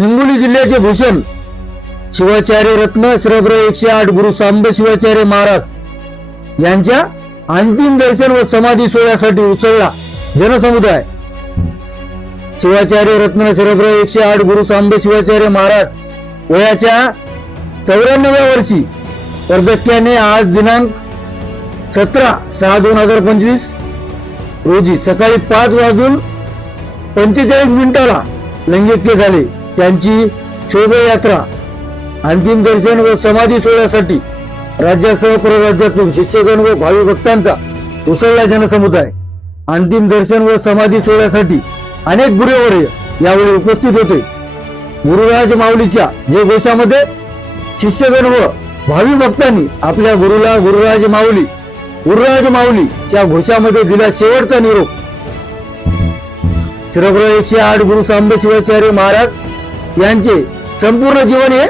हिंगोली जिल्ह्याचे भूषण शिवाचार्य रत्न श्रभ्र एकशे आठ गुरु सांब शिवाचार्य महाराज यांच्या अंतिम दर्शन व समाधी सोहळ्यासाठी उसळला जनसमुदाय. शिवाचार्य रत्न श्रभ्र एकशे आठ गुरु सांब शिवाचार्य महाराज वयाच्या चौऱ्याण्णव्या वर्षी वार्धक्याने आज दिनांक सतरा सहा दोन हजार पंचवीस रोजी सकाळी पाच वाजून पंचेचाळीस मिनिटाला लंगेक्य झाले. त्यांची शोभायात्रा अंतिम दर्शन व समाधी सोहळ्यासाठी राज्यासह परराज्यातून शिष्यगण व भावी भक्तांचा उसळला जनसमुदाय. अंतिम दर्शन व समाधी सोहळ्यासाठी अनेक गुरुवर्य यावेळी उपस्थित होते. गुरुराज माऊलीच्या जे घोषामध्ये शिष्यगण व भावी भक्तांनी आपल्या गुरुला गुरुराज माऊली गुरुराज माऊलीच्या घोषामध्ये दिला शेवटचा निरोप. श्रभ्र एकशे आठ गुरु सांबशिवाचार्य महाराज यांचे संपूर्ण जीवन हे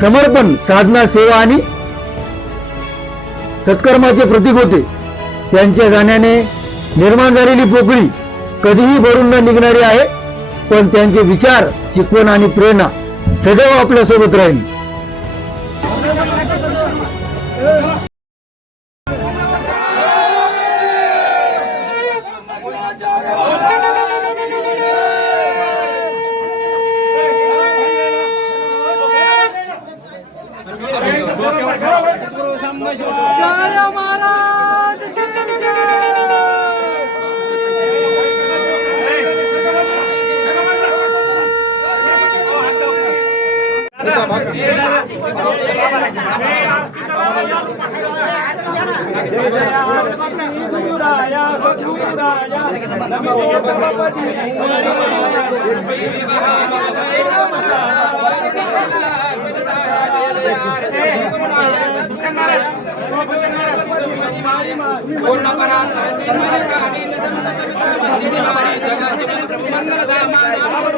समर्पण साधना सेवा आणि सत्कर्माचे प्रतीक होते. त्यांच्या गाण्याने निर्माण झालेली पोकळी कधीही भरून न निघणारी आहे पण त्यांचे विचार शिकवण आणि प्रेरणा सदैव आपल्यासोबत राहील. पूर्णपरात्मा जन्मकाणी जन्मकविता जगाचित्रं मङ्गलधामा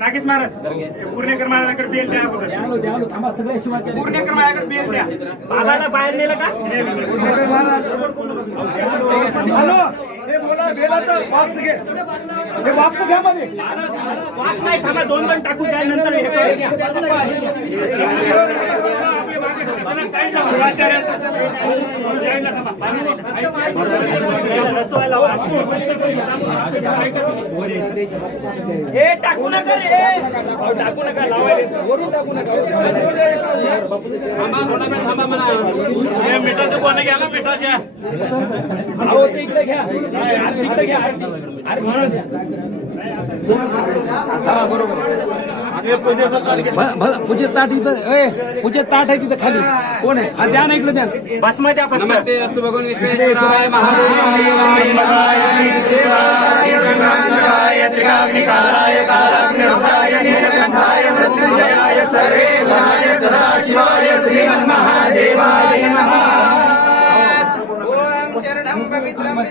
नागेश महाराज पूर्णेकर महाराजाकडे बेल द्या. पूर्णेकर महाराजाकडे बेल द्या. बाबाला बाहेर नेलं का? हॅलो हे बोला बेलाचं बॉक्स घे. हे बॉक्स घ्या मध्ये. वाच नाही थांबा दोन दोन टाकू द्या नंतर हे हे टाकू नका रे. टाकू नका लावायला. वरून टाकू नका. थांबा थोडा वेळ थांबा म्हणा. मिठाचं कोण घ्या ना मिठाच्या अहो ते इकडे घ्या. आरती इकडे घ्या आरती. आरती. घ्या. पूजे ताट इथं ए पूजे ताट आहे तिथं खाली. कोण आहे? हा द्या ना इकडे द्या. भस्म द्या नमस्ते अस्तु भगवान विश्वेश्वराय महादेवाय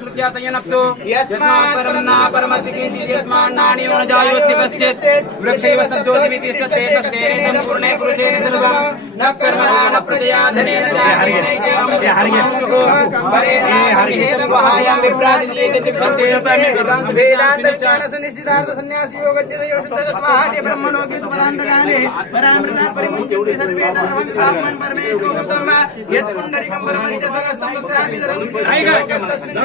श्रुत्या संयनप्तो यस्मात् परमस्ति किञ्चित् यस्मान्नाणि जायोऽस्ति कश्चित् वृक्षैव शब्दोऽस्मिति स्तते तस्तेन पूर्णे पुरुषेण सर्वम् न कर्मणा न प्रजया धनेन परेण विभ्राजलेन ब्रह्मणो के तु परान्तकाले परामृतात् परिमुच्यन्ते सर्वे धर्मं ब्राह्मण परमेश्वरो तम यत् पुण्डरिकं परमञ्च सकस्तं तत्रापि धर्मं तस्मिन्